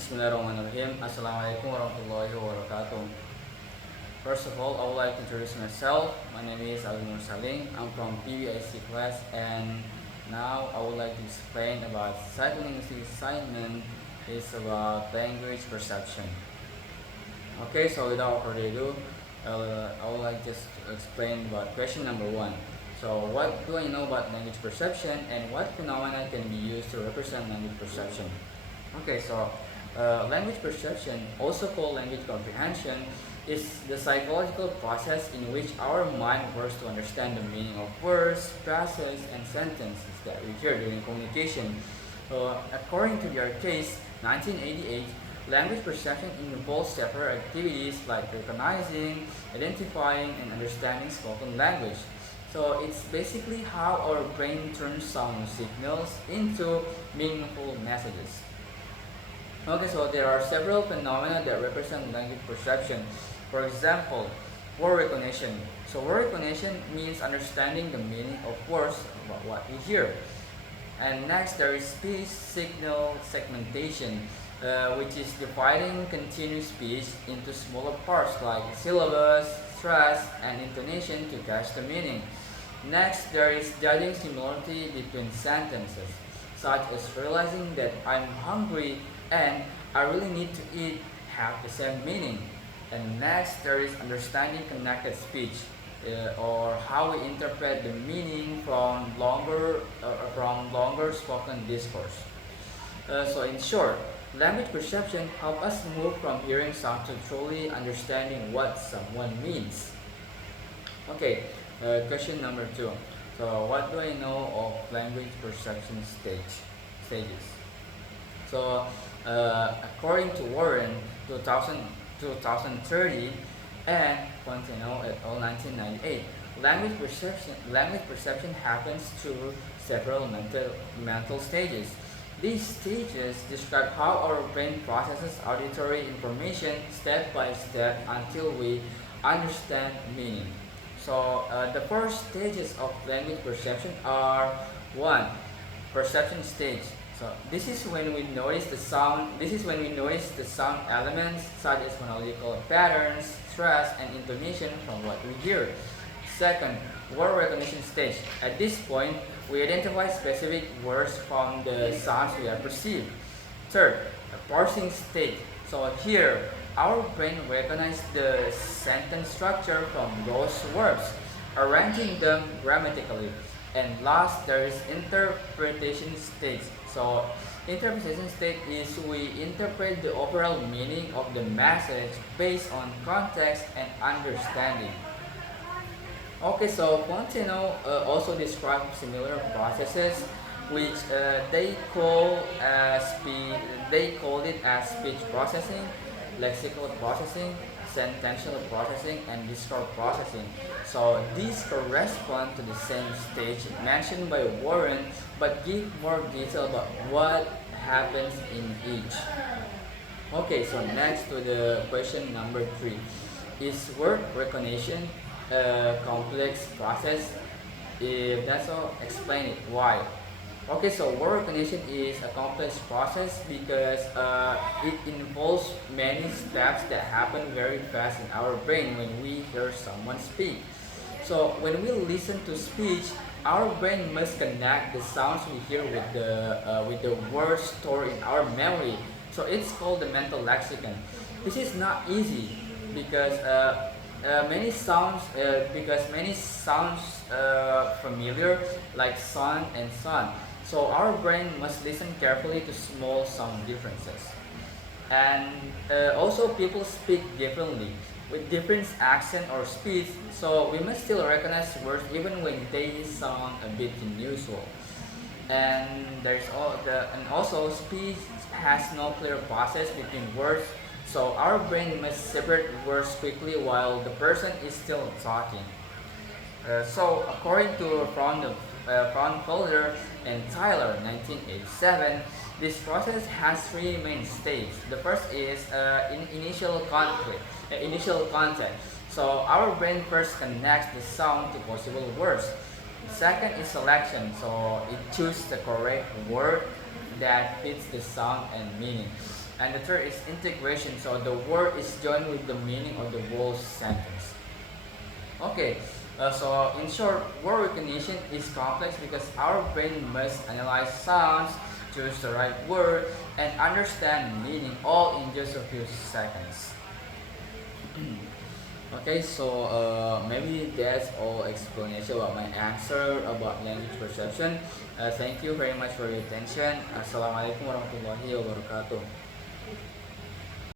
Bismillahirrahmanirrahim. Assalamualaikum warahmatullahi wabarakatuh. First of all, I would like to introduce myself. My name is Ali Nur Saling. I'm from PBIC class, and now I would like to explain about psycholinguistics assignment. It's about language perception. Okay, so without further ado, I would like just to explain about question number one. So, what do I know about language perception, and what phenomena can be used to represent language perception? Okay, so language perception, also called language comprehension, is the psychological process in which our mind works to understand the meaning of words, phrases, and sentences that we hear during communication. According to their case, 1988, language perception involves several activities like recognizing, identifying, and understanding spoken language. So it's basically how our brain turns sound signals into meaningful messages. Okay, so there are several phenomena that represent language perception. For example, word recognition. So word recognition means understanding the meaning of words about what we hear. And next, there is speech signal segmentation, which is dividing continuous speech into smaller parts like syllables, stress, and intonation to catch the meaning. Next, there is judging similarity between sentences, such as realizing that I'm hungry and I really need to eat have the same meaning. And next, there is understanding connected speech, or how we interpret the meaning from longer spoken discourse. So, in short, language perception helps us move from hearing sound to truly understanding what someone means. Okay, question number two. So, what do I know of language perception stages? So, according to Warren, 2030, and Contino et al. 1998, language perception happens through several mental stages. These stages describe how our brain processes auditory information step by step until we understand meaning. So, the first stages of language perception are one, perception stage. So this is when we notice the sound. This is when we notice the sound elements such as phonological patterns, stress, and intonation from what we hear. Second, word recognition stage. At this point, we identify specific words from the sounds we have perceived. Third, a parsing stage. So here, our brain recognizes the sentence structure from those words, arranging them grammatically. And last, there is interpretation stage. So, interpretation stage is we interpret the overall meaning of the message based on context and understanding. Okay, so Fonteno also described similar processes, which they called it as speech processing, lexical processing, sentential processing, and discourse processing. So these correspond to the same stage mentioned by Warren, but give more detail about what happens in each. Okay, so next to the question number three. Is word recognition a complex process? If that's all, explain it. Why? Okay, so word recognition is a complex process because it involves many steps that happen very fast in our brain when we hear someone speak. So when we listen to speech, our brain must connect the sounds we hear with the words stored in our memory. So it's called the mental lexicon. This is not easy because many sounds familiar like sun and sun. So our brain must listen carefully to small sound differences. And also people speak differently with different accent or speed, so we must still recognize words even when they sound a bit unusual. And also speech has no clear process between words, so our brain must separate words quickly while the person is still talking. So, according to Fraunfelder and Tyler, 1987, this process has three main stages. The first is initial contact. So, our brain first connects the sound to possible words. Second is selection. So, it chooses the correct word that fits the sound and meaning. And the third is integration. So the word is joined with the meaning of the whole sentence. Okay, so in short, word recognition is complex because our brain must analyze sounds, choose the right word, and understand meaning all in just a few seconds. Okay, so maybe that's all explanation about my answer about language perception. Thank you very much for your attention. Assalamualaikum warahmatullahi wabarakatuh.